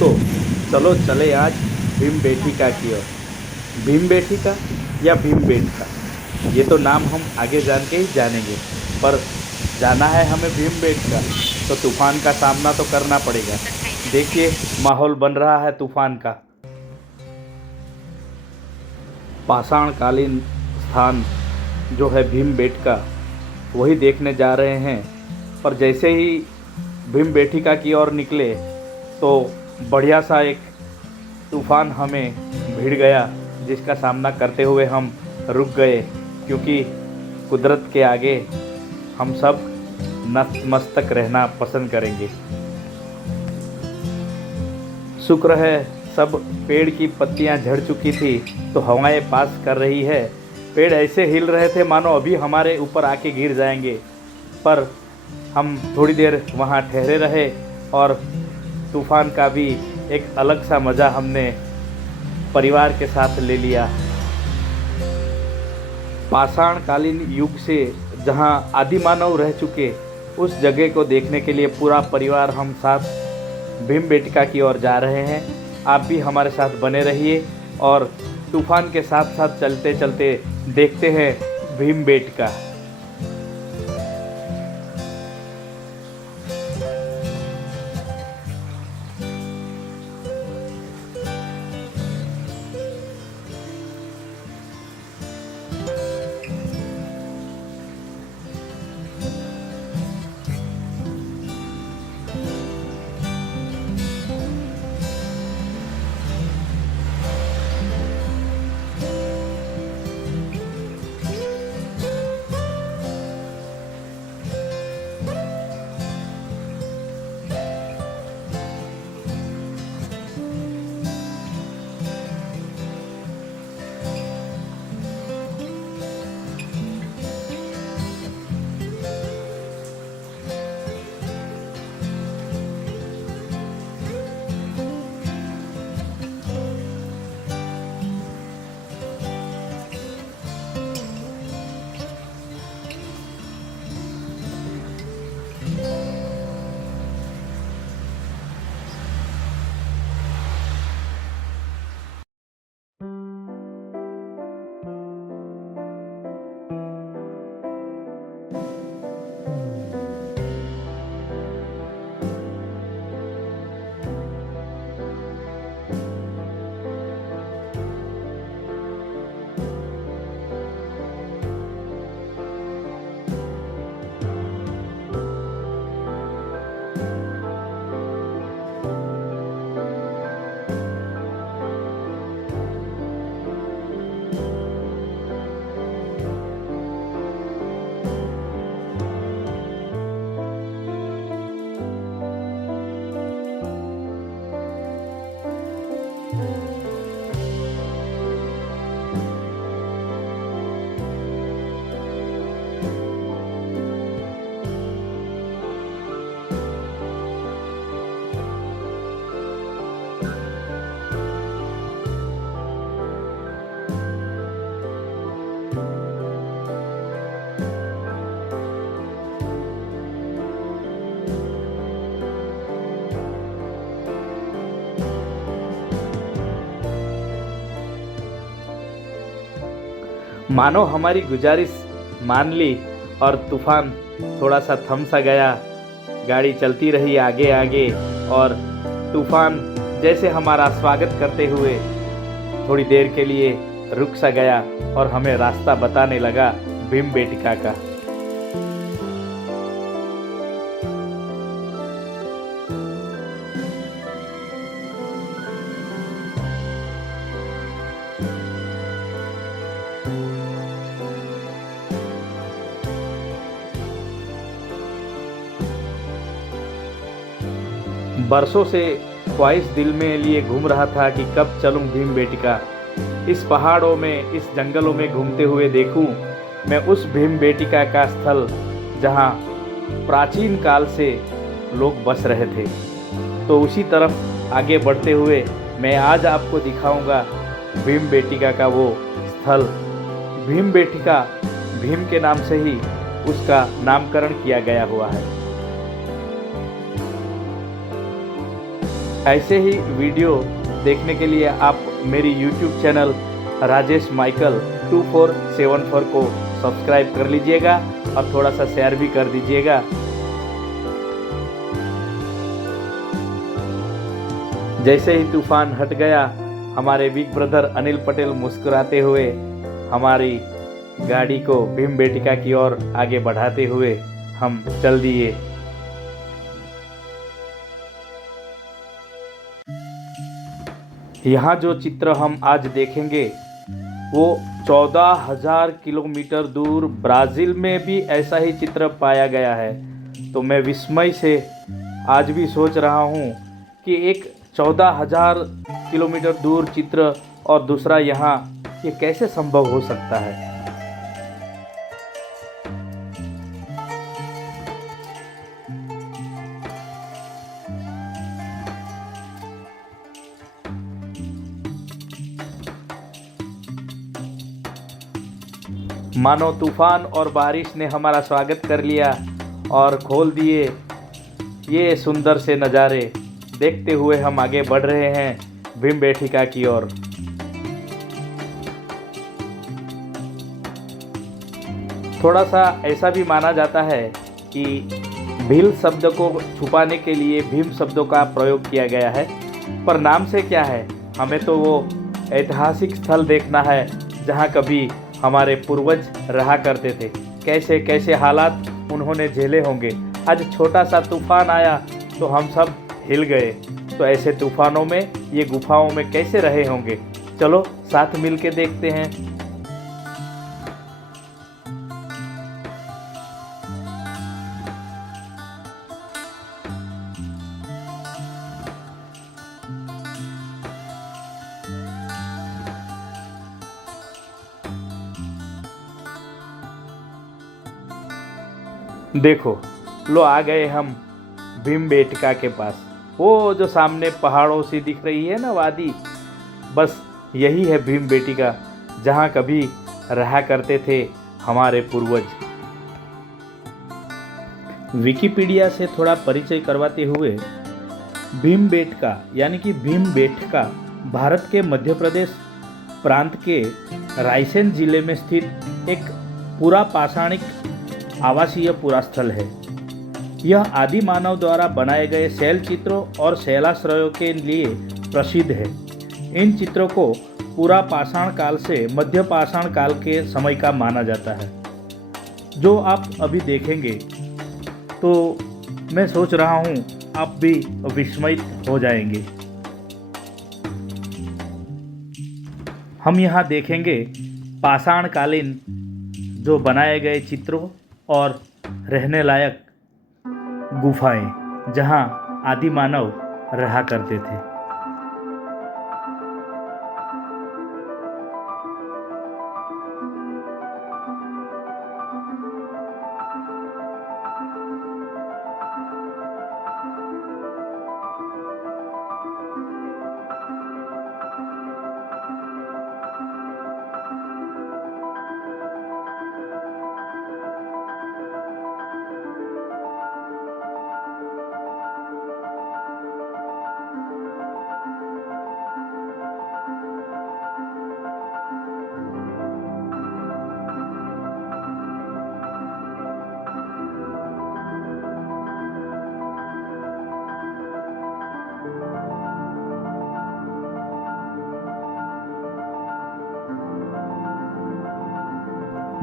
दोस्तों, चलो चले आज भीमबेटका की ओर। भीमबेटका या भीमबेटका, ये तो नाम हम आगे जान के ही जानेंगे। पर जाना है हमें भीमबेटका, तो तूफान का सामना तो करना पड़ेगा। देखिए, माहौल बन रहा है तूफान का। पाषाणकालीन स्थान जो है भीमबेटका, वही देखने जा रहे हैं। पर जैसे ही भीमबेटका की ओर निकले तो बढ़िया सा एक तूफान हमें भिड़ गया, जिसका सामना करते हुए हम रुक गए, क्योंकि कुदरत के आगे हम सब नतमस्तक रहना पसंद करेंगे। शुक्र है सब पेड़ की पत्तियां झड़ चुकी थी, तो हवाएं पास कर रही है। पेड़ ऐसे हिल रहे थे मानो अभी हमारे ऊपर आके गिर जाएंगे। पर हम थोड़ी देर वहाँ ठहरे रहे और तूफान का भी एक अलग सा मज़ा हमने परिवार के साथ ले लिया। पाषाणकालीन युग से जहाँ आदिमानव रह चुके, उस जगह को देखने के लिए पूरा परिवार हम साथ भीमबेटका की ओर जा रहे हैं। आप भी हमारे साथ बने रहिए और तूफान के साथ साथ चलते चलते देखते हैं भीमबेटका। मानो हमारी गुजारिश मान ली और तूफान थोड़ा सा थम सा गया। गाड़ी चलती रही आगे आगे और तूफान जैसे हमारा स्वागत करते हुए थोड़ी देर के लिए रुक सा गया और हमें रास्ता बताने लगा भीमबेटका का। बरसों से ख्वाहिश दिल में लिए घूम रहा था कि कब चलूं भीमबेटका। इस पहाड़ों में, इस जंगलों में घूमते हुए देखूं मैं उस भीमबेटका का स्थल जहां प्राचीन काल से लोग बस रहे थे। तो उसी तरफ आगे बढ़ते हुए मैं आज आपको दिखाऊंगा भीमबेटका का वो स्थल। भीमबेटका भीम के नाम से ही उसका नामकरण किया गया हुआ है। ऐसे ही वीडियो देखने के लिए आप मेरी YouTube चैनल राजेश माइकल 2474 को सब्सक्राइब कर लीजिएगा और थोड़ा सा शेयर भी कर दीजिएगा। जैसे ही तूफान हट गया, हमारे बिग ब्रदर अनिल पटेल मुस्कुराते हुए हमारी गाड़ी को भीमबेटका की ओर आगे बढ़ाते हुए हम चल दिए। यहाँ जो चित्र हम आज देखेंगे वो 14,000 किलोमीटर दूर ब्राज़ील में भी ऐसा ही चित्र पाया गया है। तो मैं विस्मय से आज भी सोच रहा हूँ कि एक 14,000 किलोमीटर दूर चित्र और दूसरा यहाँ, ये कैसे संभव हो सकता है। मानो तूफान और बारिश ने हमारा स्वागत कर लिया और खोल दिए ये सुंदर से नज़ारे। देखते हुए हम आगे बढ़ रहे हैं भीमबेटका की ओर। थोड़ा सा ऐसा भी माना जाता है कि भील शब्द को छुपाने के लिए भीम शब्दों का प्रयोग किया गया है, पर नाम से क्या है, हमें तो वो ऐतिहासिक स्थल देखना है जहाँ कभी हमारे पूर्वज रहा करते थे। कैसे कैसे हालात उन्होंने झेले होंगे। आज छोटा सा तूफान आया तो हम सब हिल गए, तो ऐसे तूफानों में ये गुफाओं में कैसे रहे होंगे। चलो साथ मिल के देखते हैं। देखो लो आ गए हम भीमबेटका के पास। वो जो सामने पहाड़ों से दिख रही है ना वादी, बस यही है भीमबेटका जहाँ कभी रहा करते थे हमारे पूर्वज। विकिपीडिया से थोड़ा परिचय करवाते हुए, भीमबेटका यानी कि भीमबेटका भारत के मध्य प्रदेश प्रांत के रायसेन जिले में स्थित एक पुरा पाषाणिक आवासीय पुरास्थल है। यह आदि मानव द्वारा बनाए गए शैल चित्रों और शैलाश्रयों के लिए प्रसिद्ध है। इन चित्रों को पूरा पाषाण काल से मध्य पाषाण काल के समय का माना जाता है। जो आप अभी देखेंगे तो मैं सोच रहा हूँ आप भी विस्मित हो जाएंगे। हम यहाँ देखेंगे पाषाणकालीन जो बनाए गए चित्रों और रहने लायक गुफाएं जहां आदि मानव रहा करते थे।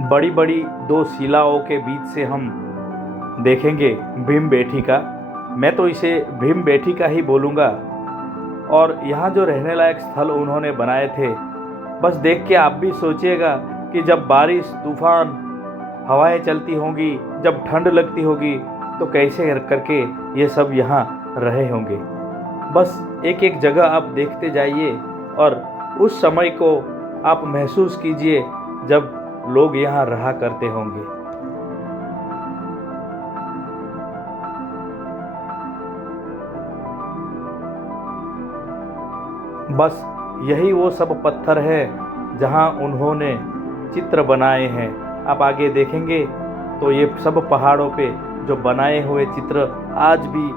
बड़ी बड़ी दो शिलाओं के बीच से हम देखेंगे भीमबेटका। मैं तो इसे भीमबेटका ही बोलूँगा। और यहाँ जो रहने लायक स्थल उन्होंने बनाए थे, बस देख के आप भी सोचिएगा कि जब बारिश, तूफान, हवाएं चलती होंगी, जब ठंड लगती होगी, तो कैसे करके ये सब यहाँ रहे होंगे। बस एक एक जगह आप देखते जाइए और उस समय को आप महसूस कीजिए जब लोग यहाँ रहा करते होंगे। बस यही वो सब पत्थर है जहाँ उन्होंने चित्र बनाए हैं। आप आगे देखेंगे तो ये सब पहाड़ों पे जो बनाए हुए चित्र आज भी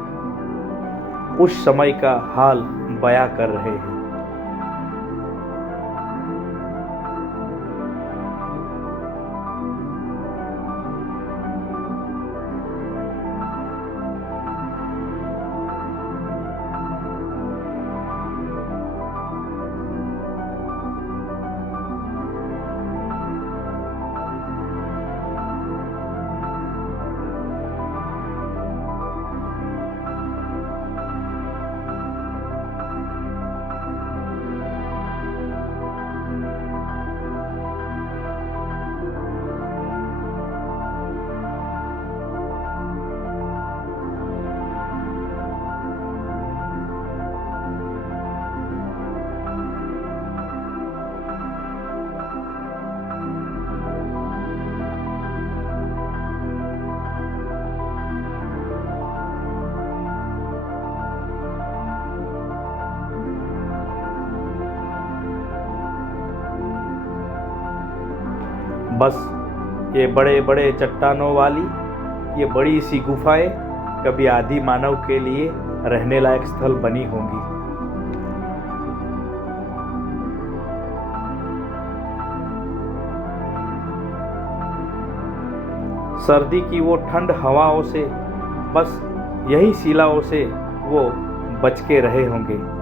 उस समय का हाल बयां कर रहे हैं। बस ये बड़े बड़े चट्टानों वाली ये बड़ी सी गुफाएं कभी आदि मानव के लिए रहने लायक स्थल बनी होंगी। सर्दी की वो ठंड हवाओं से बस यही शिलाओं से वो बच के रहे होंगे।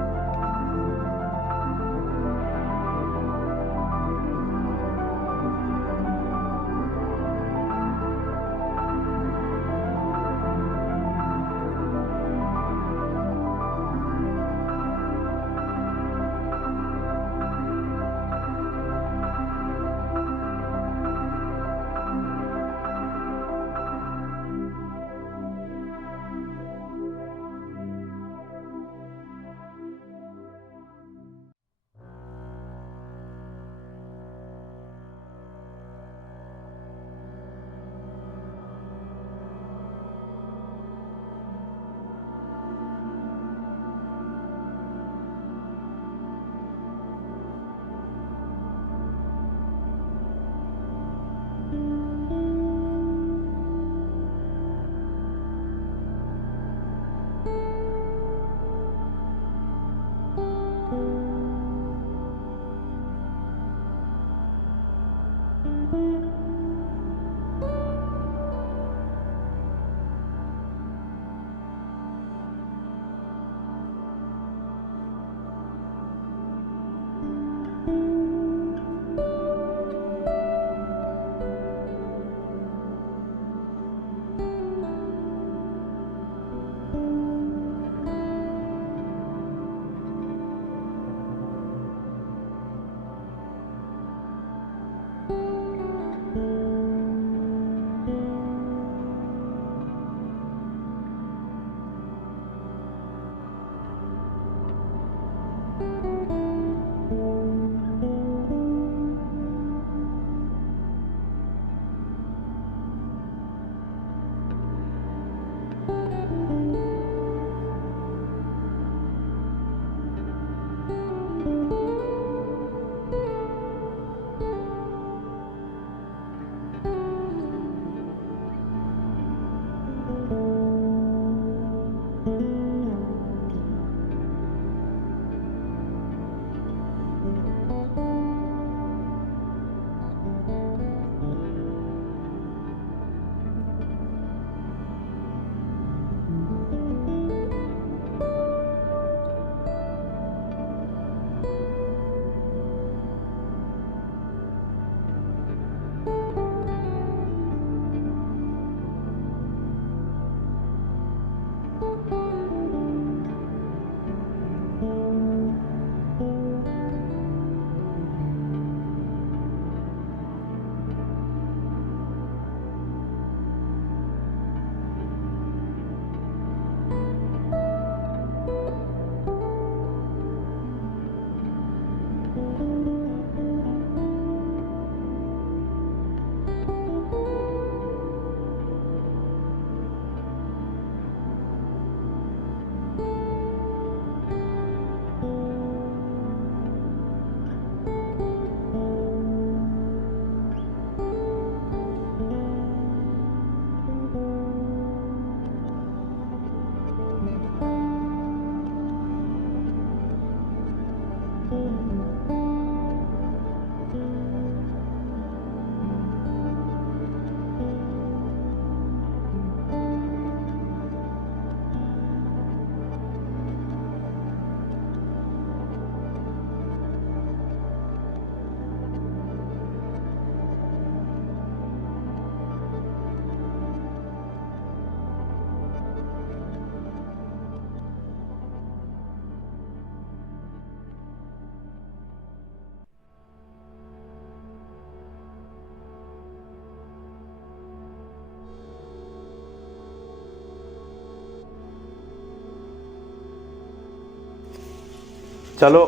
चलो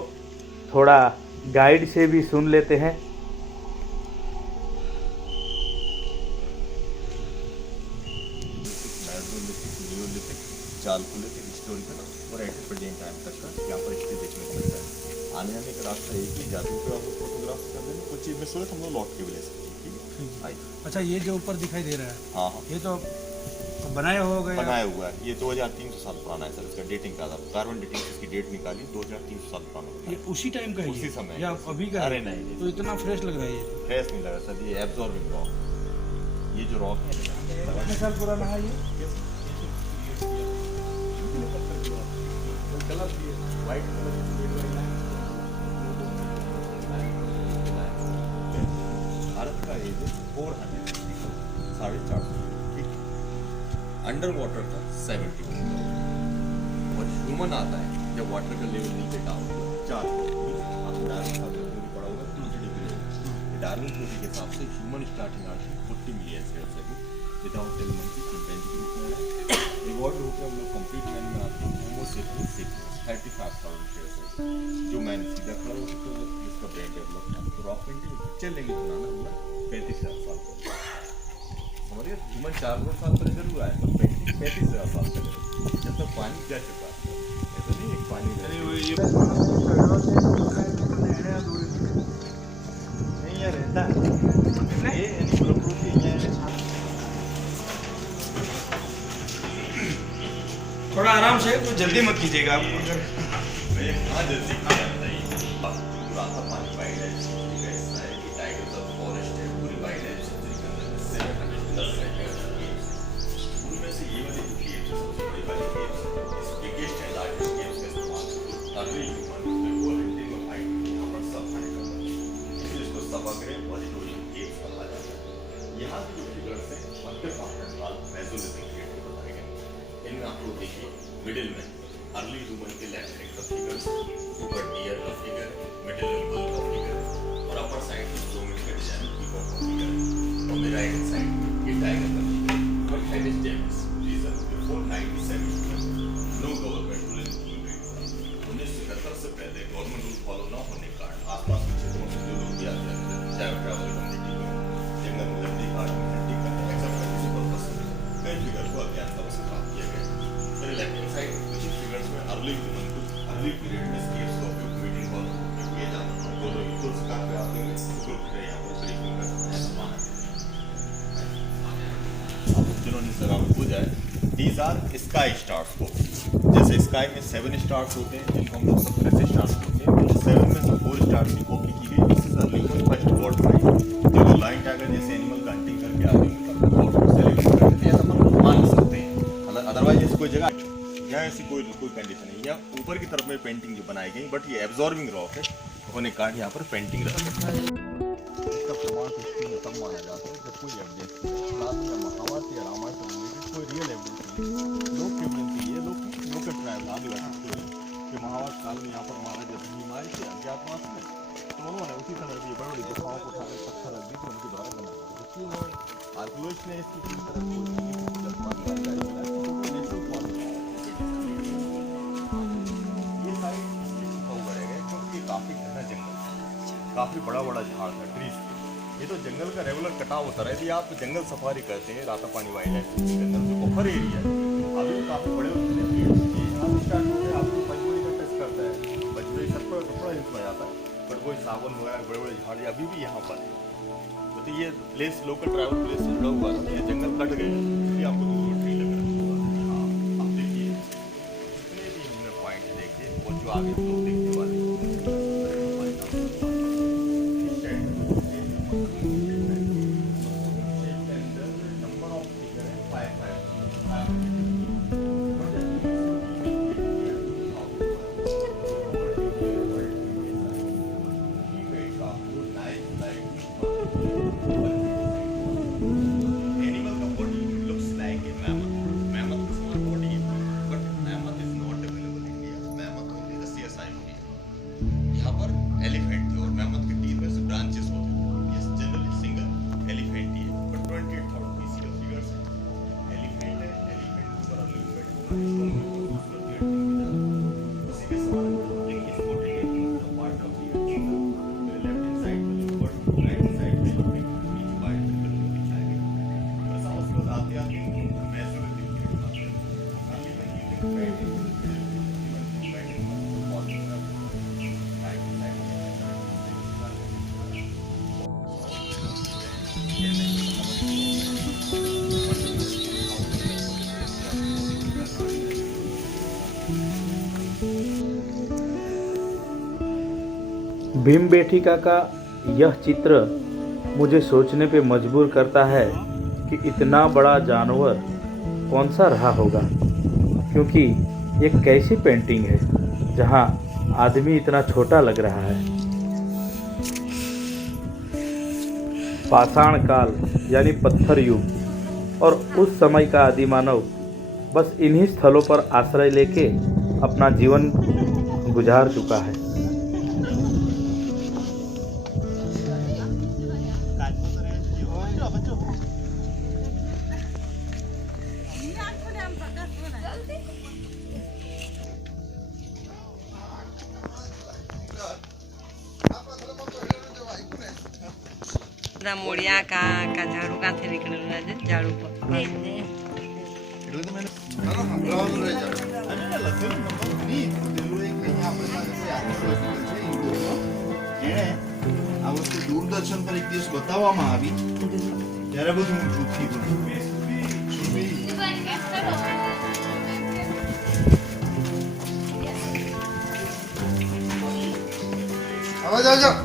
थोड़ा गाइड से भी सुन लेते हैं। चालकुलिथिक हिस्टोरिकल और एंटीप्रेडियन टाइम तक का यहाँ पर स्थिति देखने को मिलता है। आने जाने का रास्ता एक ही जाते हुए आप फोटोग्राफ कर लेंगे, कुछ चीज मिस हो हम लोग लौट के भी ले सकते हैं। ठीक है, आइए। अच्छा, ये जो ऊपर दिखाई दे रहा है, हाँ हाँ, ये तो बनाया होगा या? बनाया हुआ है। ये 2300 साल पुराना है सर। इसका डेटिंग का था, कार्बन डेटिंग इसकी डेट निकाली 2300 साल पुराना ये उसी टाइम का है? उसी समय या अभी का? अरे नहीं, तो इतना फ्रेश लग रहा है ये? फ्रेश नहीं लगा सर, ये एब्जॉर्बिंग रॉक। ये जो रॉक है कितने साल पुराना है ये? कलर भी है, व्हाइट कलर भारत का एज 400, 450, ठीक। अंडर वाटर का 70 और ह्यूमन आता है जब वाटर का लेवल नीचे डाउन हुआ 4। आपको डार्विन का थ्योरी पढ़ा होगा 2 डिग्री। डार्विन थ्योरी के हिसाब से ह्यूमन स्टार्टिंग आर्टिंग 40 मिलियन ईयर से विदाउट एलिमेंट की चिंपैंजी के रूप में है। रिवॉर्ड रूप में हम लोग कंप्लीट मैन में आते हैं होमो सेपियंस 35,000 ईयर से जो मैन सीधा खड़ा हो सकता है, जिसका ब्रेन डेवलप है। तो रॉक पेंटिंग पिक्चर लेंगे बनाना हुआ 35,000 साल पहले। समझिए, ह्यूमन 400 साल पहले जरूर आया, पर पेंटिंग 35,000 साल पहले जब तक पानी जा चुका है। ऐसा नहीं है पानी नहीं यार रहता है ये प्रकृति है। थोड़ा आराम से, कुछ जल्दी मत कीजिएगा आप। हाँ जल्दी रास्ता पानी वाइड है, टाइगर्स ऑफ फॉरेस्ट है, पूरी वाइड है। 700+ उनमें से ये वाली केव्स सबसे बड़ी वाली caves biggest and largest caves का इस्तेमाल अर्ली ह्यूमन में वॉलंटियरिंग और हाइड यहाँ पर सब खाने का इसलिए इसको सभागृह और स्टोरिंग केव्स कहा जाता है। यहाँ के जो फिगर्स हैं मध्य काल मेसोलिथिक पीरियड के बताए गए। इनमें आप लोग देखिए मिडिल में अर्ली ह्यूमन के लेफ्ट साइड का फिगर्स, ऊपर डियर का फिगर, मिडिल में बुल का फिगर और अपर साइड में जोमेट्री का डिजाइन पीकॉक का फिगर और मेरा राइट साइड ये टाइगर का फिगर और head is Davis region before 1977 no government rule in India. 1971 से पहले गवर्नमेंट रूल फॉलो न होने के कारण आसपास के क्षेत्रों से जो लोग भी आते हैं चाहे ट्रैवल कम्युनिटी में जंगल में लकड़ी काट में हड्डी करने एक्सेप्ट करने से पर्पस कई फिगर को अज्ञानता से प्राप्त किया गया। फिर लेफ्ट हैंड साइड कुछ फिगर्स में अर्ली ह्यूमन को अर्ली पीरियड में स्केल्स का उपयोग मीटिंग हॉल में किया जाता है। जो लोग इक्वल स्कार पे आते हैं उनको फिगर यहाँ पर ब्रेकिंग का ऐसा माना गया। जिन्होंने सर आपको पूछा है दीज आर स्काई स्टार्स को, जैसे स्काई में 7 स्टार्स होते हैं जिनको हम लोग 17 से स्टार्स होते हैं, तो 7 में से 4 स्टार्स की कॉपी की गई। This is early human first god prize. जो लोग लाइन टाइगर जैसे एनिमल का हंटिंग करके आते हैं उनका गॉड सेलिब्रेट करते हैं, ऐसा हम मान सकते हैं। अदरवाइज ऐसी कोई जगह यहाँ ऐसी कोई कंडीशन नहीं है। ऊपर की तरफ में पेंटिंग जो बनाई गई बट ये एब्जॉर्बिंग रॉक है होने के कारण यहाँ पर पेंटिंग रहा है। इसका प्रमाण तब माना जाता है जब कोई एविडेंस महाभारत या रामायण से कोई रियल एविडेंस नहीं। लोग एविडेंस ये लोग ट्राइब आदिवासी स्टोरी कि महाभारत काल में यहाँ पर महाराज भीम आए थे अज्ञातवास में, तो उन्होंने उसी समय भी बड़ी बड़ी गुफाओं को उठाकर पत्थर रख दी तो उनके द्वारा बनाया। जबकि उन्होंने आर्कियोलॉजिस्ट ने इसकी पूरी तरह खोज की जानकारी मिला कि तो नेचुरल फॉर्म ये साइड ऊपर रह गए क्योंकि काफ़ी घना जंगल, काफ़ी बड़ा बड़ा झाड़ था ट्रीज के। ये तो जंगल का रेगुलर कटाव होता है। यदि आप जंगल सफारी करते हैं रातापानी वाइल्ड लाइफ के अंदर जो बफर एरिया है अभी तो काफ़ी बड़े होते हैं। आप स्टार्ट होते हैं आपको पंचमढ़ी का टच करता है, पंचमढ़ी सब पर थोड़ा हिंस में जाता है बट कोई सावन वगैरह बड़े बड़े झाड़ अभी भी यहाँ पर है। तो ये प्लेस लोकल ट्रैवल प्लेस से जुड़ा हुआ था, ये जंगल कट गए इसलिए आपको दूर ट्री लग रहा है। हाँ अब देखिए जितने भी हमने पॉइंट देखे और जो आगे लोग देखने वाले एलिफेंट थे और मैमथ के टीथ में से ब्रांचेस होते थे। ये जनरली भीमबेटिका का यह चित्र मुझे सोचने पे मजबूर करता है कि इतना बड़ा जानवर कौन सा रहा होगा, क्योंकि ये कैसी पेंटिंग है जहाँ आदमी इतना छोटा लग रहा है। पाषाण काल यानी पत्थर युग और उस समय का आदिमानव बस इन्हीं स्थलों पर आश्रय लेके अपना जीवन गुजार चुका है। मोड़िया का झाड़ू का थे निकल झाड़ू पर આ વસ્તુ દૂરદર્શન પર એક દિવસ બતાવવામાં આવી ત્યારે બધું હું ચૂકી ગયું. આવા જાઓ જાઓ.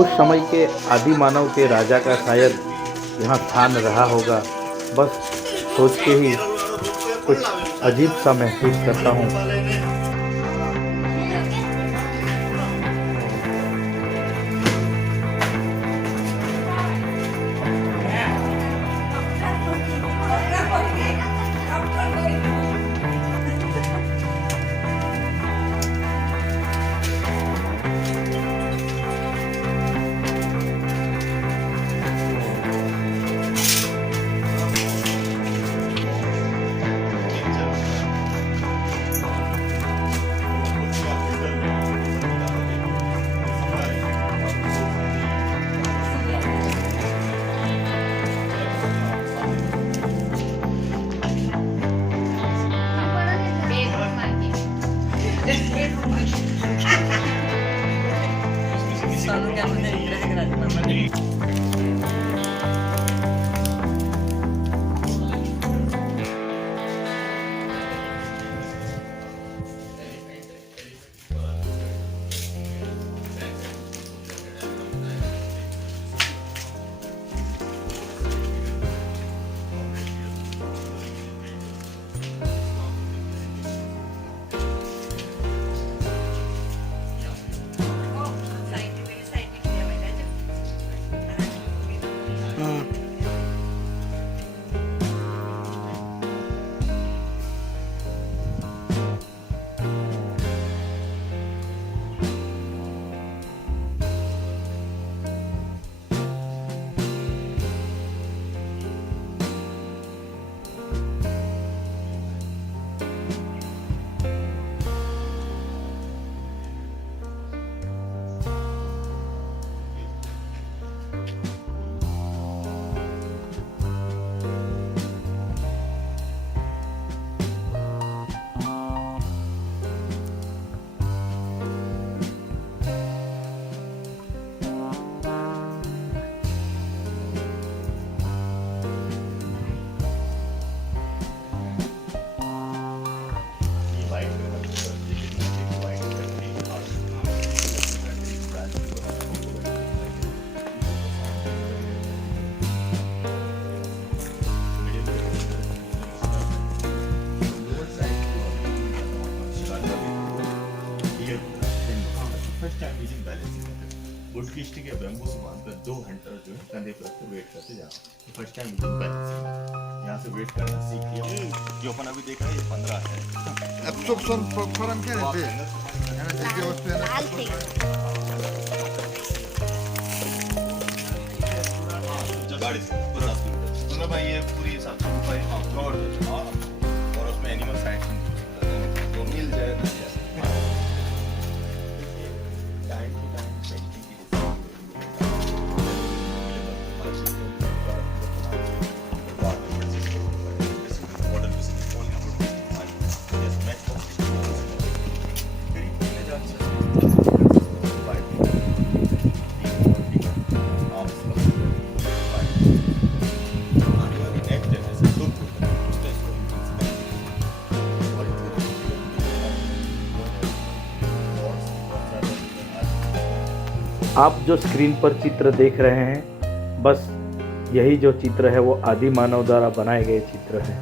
उस समय के आदि मानव के राजा का शायद यहाँ स्थान रहा होगा। बस सोच के ही कुछ अजीब सा महसूस करता हूँ। Selalu kan ada gerak-gerak first time using balancing method. Would की स्टिक या बैम्बू से बांधकर 2 हंटर जो है कंधे पर रखकर वेट करते जाओ। First time using balancing method. यहाँ से वेट करना सीख लिया। जो अपन अभी देख रहे हैं ये 15 है। Absorption falan तो आप geldi. अंदर से Yani ciddi hospital. लाल थे गाड़ी से 50 किलोमीटर। Buna ben ye पूरी हिसाब से ऊपर कवर और उसमें एनिमल साइड मिल जाएगा। टाइम टू टाइम पेंटिंग की आप जो स्क्रीन पर चित्र देख रहे हैं, बस यही जो चित्र है वो आदि मानव द्वारा बनाए गए चित्र हैं।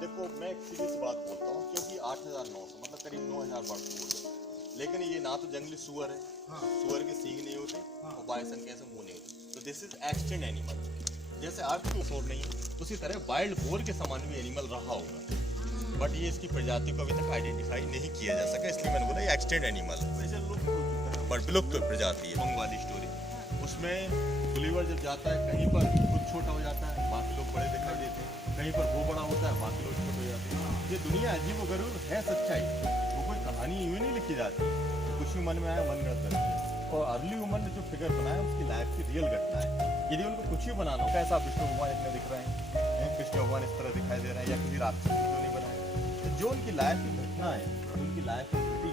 देखो मैं एक सीधी सी बात बोलता हूँ क्योंकि 8,900 मतलब करीब 9,000 वर्ड फूड है, लेकिन ये ना तो जंगली सुअर है, सुअर के सींग नहीं होते और बाइसन के ऐसे मुंह नहीं होते, तो दिस इज एक्सटेंट एनिमल। जैसे आपकी सोर नहीं है उसी तरह वाइल्ड बोर के समान भी एनिमल रहा होगा, बट ये इसकी प्रजाति को अभी तक आइडेंटिफाई नहीं किया जा सका, इसलिए मैंने बोला ये एक्सटेंट एनिमल वैसे लुप्त हो चुका है, बट विलुप्त प्रजाति है। मंग वाली स्टोरी उसमें गुलीवर जब जाता है कहीं पर खुद छोटा हो जाता है, बाकी लोग बड़े दिखाई देते हैं, कहीं पर वो बड़ा होता है बाकी लोग छोटे हो जाते हैं। ये दुनिया अजीब व गरीब है, सच्चाई, वो कोई कहानी यूं नहीं लिखी जाती, कुछ भी मन में आया मन गढ़ करती है। और अर्ली उमर ने जो फिगर बनाया उसकी लाइफ की रियल घटना है। यदि उनको कुछ ही बनाना हो, कैसा विष्णु भगवान इतने दिख रहे हैं, कृष्ण भगवान इस तरह दिखाई दे रहे हैं, या किसी राक्षस को नहीं बनाया, तो जो उनकी लाइफ की घटना है, उनकी लाइफ की घटी,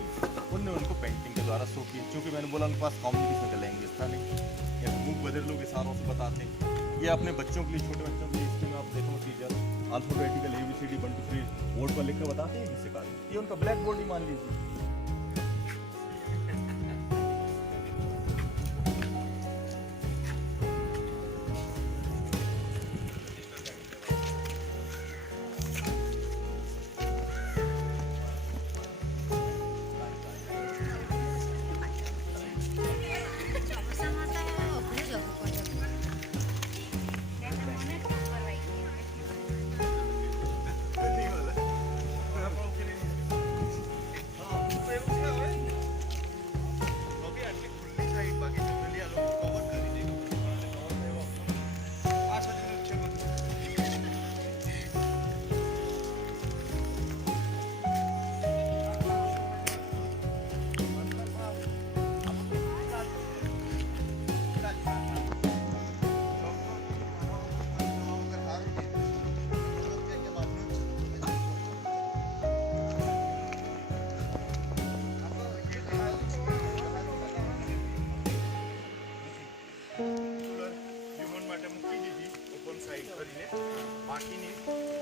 उनने उनको पेंटिंग के द्वारा शो की। क्योंकि मैंने बोला उनके पास कम्युनिकेशन का लैंग्वेज था नहीं, मुंह बदर लोग इशारों से बताते हैं। ये अपने बच्चों के लिए, छोटे बच्चों के लिए इसमें आप देखो टीचर अल्फाबेटिकल ABCD 1 2 3 बोर्ड पर लिख कर बताते हैं किसी का, ये उनका ब्लैक बोर्ड ही मान लीजिए। બાકીની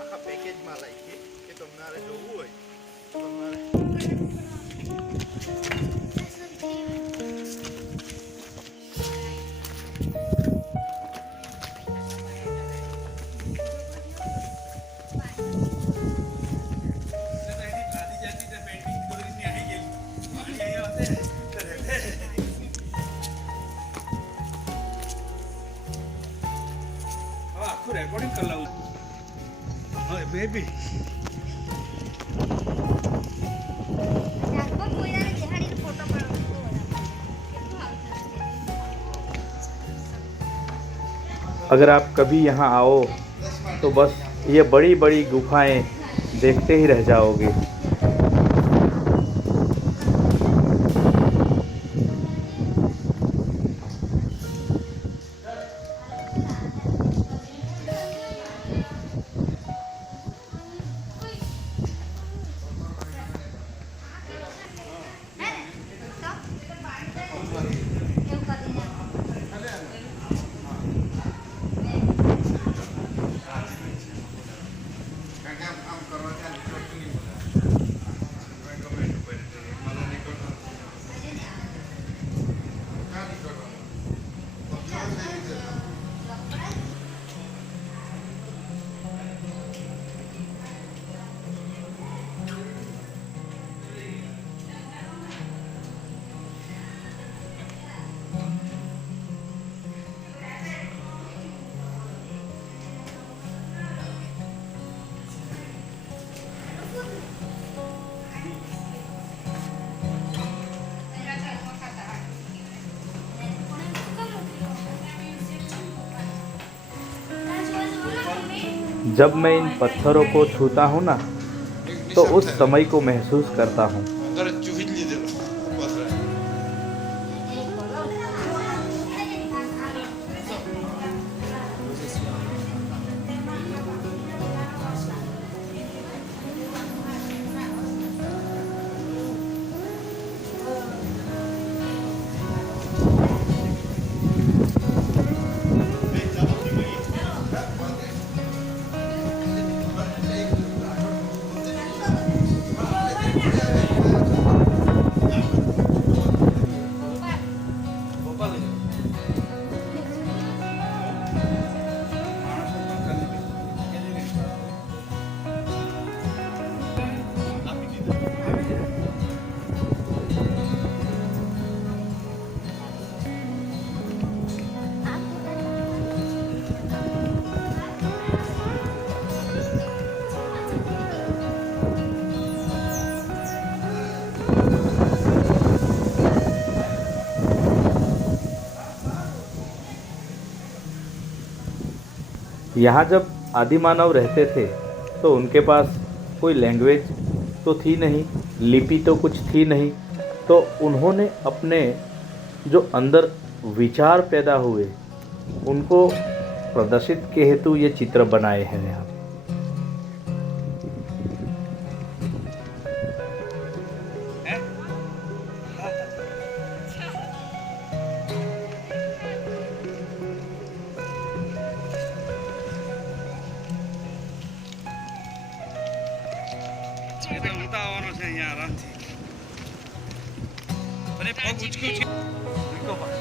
આખા પેકેજમાં રાખી કે તમારે જોવું હોય તમારે રેકોર્ડિંગ કરી લઉં બેબી अगर आप कभी यहाँ आओ तो बस ये बड़ी बड़ी गुफाएं देखते ही रह जाओगे। जब मैं इन पत्थरों को छूता हूँ ना, तो उस समय को महसूस करता हूँ। यहाँ जब आदिमानव रहते थे तो उनके पास कोई लैंग्वेज तो थी नहीं, लिपि तो कुछ थी नहीं, तो उन्होंने अपने जो अंदर विचार पैदा हुए उनको प्रदर्शित के हेतु ये चित्र बनाए हैं यहाँ। આવવાનો છે અહીંયા આરામથી અને પગ ઉચક્યું છે નીકો પગ.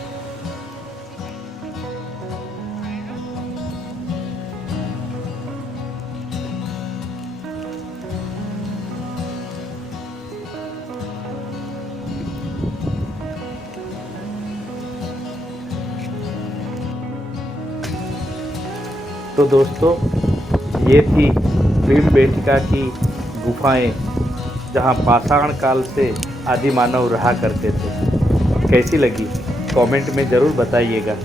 तो दोस्तों, ये थी भीमबेटका की गुफाएं, जहां पाषाण काल से आदि मानव रहा करते थे। कैसी लगी कमेंट में ज़रूर बताइएगा।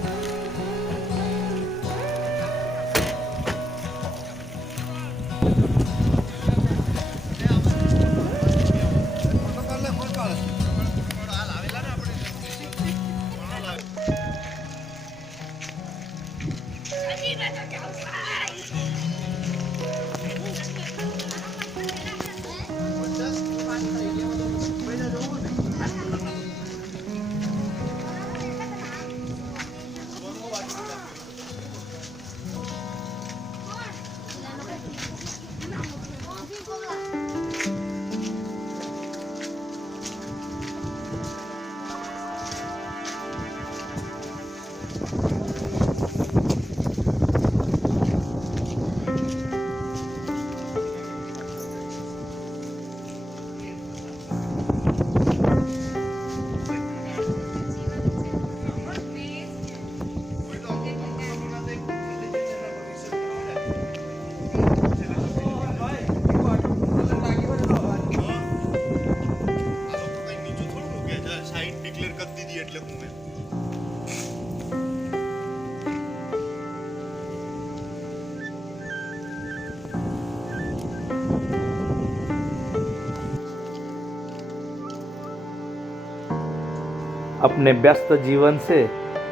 अपने व्यस्त जीवन से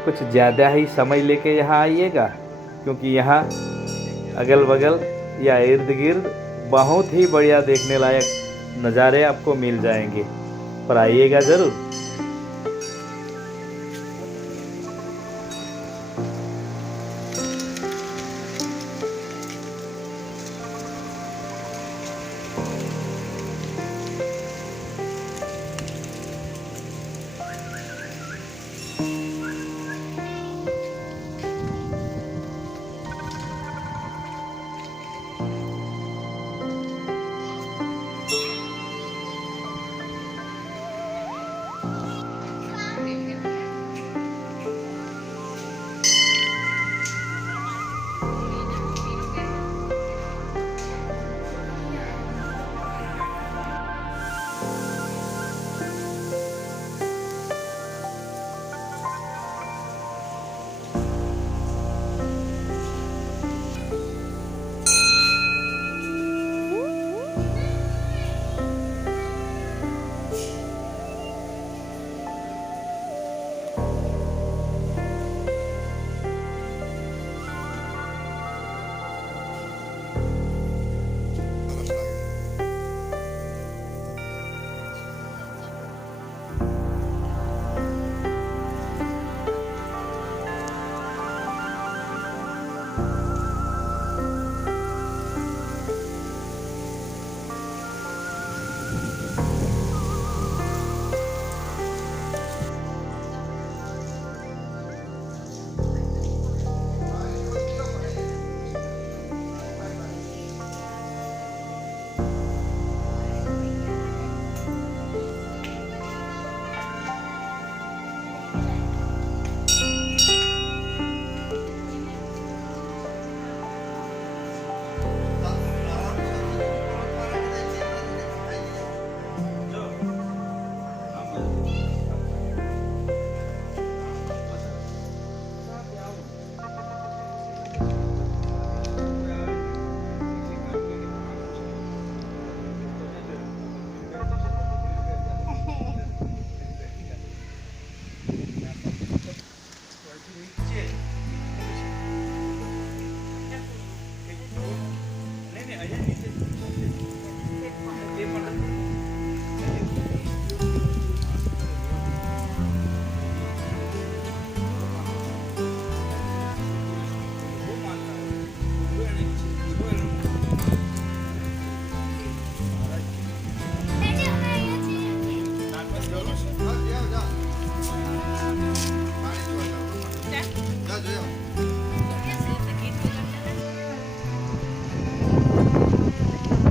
कुछ ज़्यादा ही समय लेके यहाँ आइएगा, क्योंकि यहाँ अगल बगल या इर्द गिर्द बहुत ही बढ़िया देखने लायक नज़ारे आपको मिल जाएंगे। पर आइएगा ज़रूर।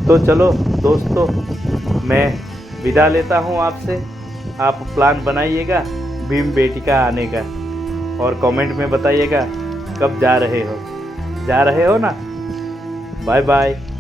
तो चलो दोस्तों, मैं विदा लेता हूँ आपसे। आप प्लान बनाइएगा भीम बेटिका आने का और कमेंट में बताइएगा कब जा रहे हो ना। Bye bye.